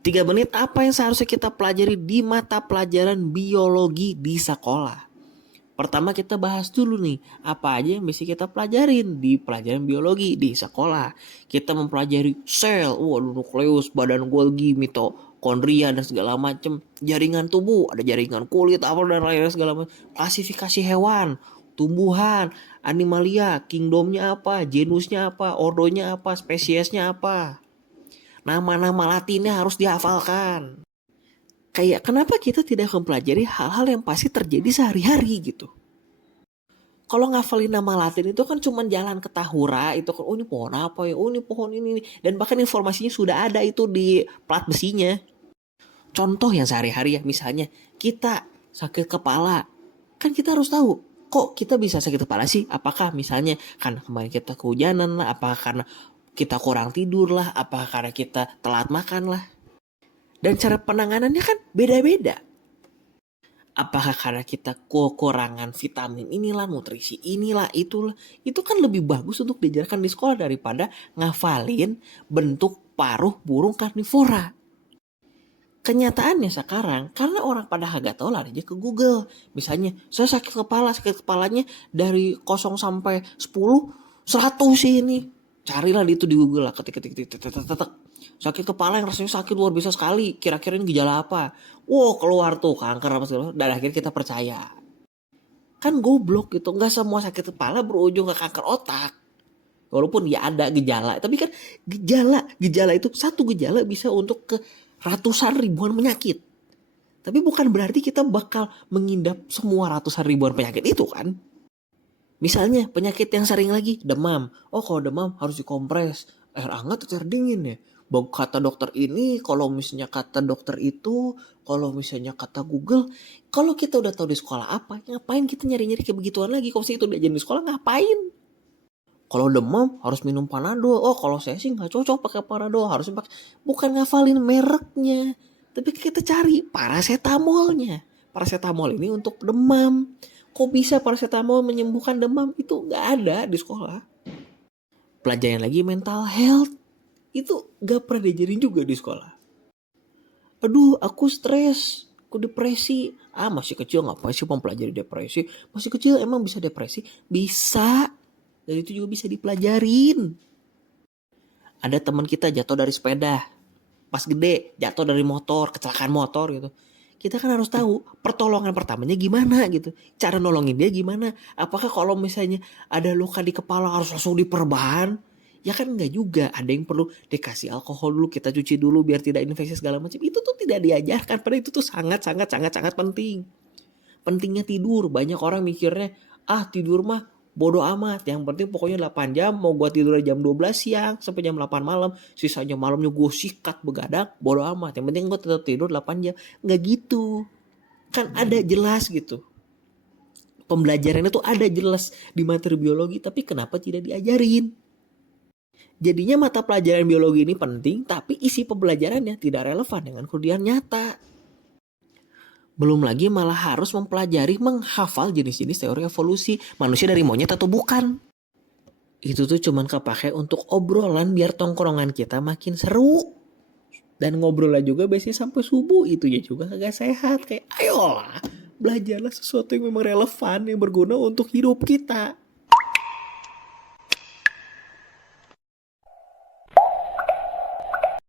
3 menit apa yang seharusnya kita pelajari di mata pelajaran biologi di sekolah. Pertama kita bahas dulu nih, apa aja yang mesti kita pelajarin di pelajaran biologi di sekolah. Kita mempelajari sel, nukleus, badan Golgi, mitokondria dan segala macam. Jaringan tubuh, ada jaringan kulit, apa dan lain-lain segala macam. Klasifikasi hewan, tumbuhan, animalia, kingdomnya apa, genusnya apa, ordonya apa, spesiesnya apa. Nama-nama latinnya harus dihafalkan. Kayak kenapa kita tidak mempelajari hal-hal yang pasti terjadi sehari-hari gitu. Kalau ngafalin nama Latin itu kan cuman jalan ke Tahura itu kan, oh ini pohon apa ya, oh ini pohon ini nih. Dan bahkan informasinya sudah ada itu di plat besinya. Contoh yang sehari-hari ya, misalnya kita sakit kepala, kan kita harus tahu kok kita bisa sakit kepala sih. Apakah misalnya karena kemarin kita kehujanan lah, apakah karena kita kurang tidur lah, apakah karena kita telat makan lah. Dan cara penanganannya kan beda-beda. Apakah karena kita kekurangan vitamin inilah, nutrisi inilah, itulah. Itu kan lebih bagus untuk diajarkan di sekolah daripada ngafalin bentuk paruh burung karnivora. Kenyataannya sekarang, karena orang pada kagak tahu, lari aja ke Google. Misalnya, saya sakit kepalanya dari 0 sampai 10, 100 sih ini. Carilah itu di Google lah, ketik. Sakit kepala yang rasanya sakit luar biasa sekali. Kira-kira ini gejala apa? Wow, keluar tuh kanker apa segala. Dan akhirnya kita percaya. Kan goblok gitu. Nggak semua sakit kepala berujung ke kanker otak. Walaupun ya ada gejala. Tapi kan gejala itu, satu gejala bisa untuk ke ratusan ribuan penyakit. Tapi bukan berarti kita bakal mengindap semua ratusan ribuan penyakit itu kan. Misalnya penyakit yang sering lagi, demam. Oh kalau demam harus dikompres. Air hangat atau air dingin ya? Kata dokter ini, kalau misalnya kata dokter itu, kalau misalnya kata Google. Kalau kita udah tahu di sekolah apa, ngapain kita nyari-nyari kayak begituan lagi? Kalau itu udah jadi di sekolah ngapain? Kalau demam harus minum Panadol. Oh kalau saya sih nggak cocok pakai Panadol, harusnya pakai. Bukan ngafalin mereknya, tapi kita cari paracetamolnya. Paracetamol ini untuk demam. Kok bisa paracetamol menyembuhkan demam? Itu nggak ada di sekolah. Pelajaran lagi mental health, itu nggak pernah diajarin juga di sekolah. Aduh aku stres, aku depresi. Masih kecil ngapain sih mempelajari depresi? Masih kecil emang bisa depresi? Bisa. Dan itu juga bisa dipelajarin. Ada teman kita jatuh dari sepeda. Pas gede jatuh dari motor, kecelakaan motor gitu. Kita kan harus tahu pertolongan pertamanya gimana gitu. Cara nolongin dia gimana. Apakah kalau misalnya ada luka di kepala harus langsung diperban? Ya kan enggak juga. Ada yang perlu dikasih alkohol dulu, kita cuci dulu biar tidak infeksi segala macam. Itu tuh tidak diajarkan. Padahal itu tuh sangat penting. Pentingnya tidur. Banyak orang mikirnya, tidur mah bodoh amat. Yang penting pokoknya 8 jam. Mau gue tidur jam 12 siang sampai jam 8 malam. Sisanya malamnya gue sikat begadang. Bodoh amat. Yang penting gue tetap tidur 8 jam. Nggak gitu. Kan ada jelas gitu. Pembelajarannya tuh ada jelas di materi biologi. Tapi kenapa tidak diajarin? Jadinya mata pelajaran biologi ini penting. Tapi isi pembelajarannya tidak relevan dengan kemudian nyata. Belum lagi malah harus mempelajari, menghafal jenis-jenis teori evolusi. Manusia dari monyet atau bukan. Itu tuh cuman kepake untuk obrolan biar tongkrongan kita makin seru. Dan ngobrolnya juga biasanya sampai subuh. Itu ya juga kagak sehat. Kayak ayolah, belajarlah sesuatu yang memang relevan, yang berguna untuk hidup kita.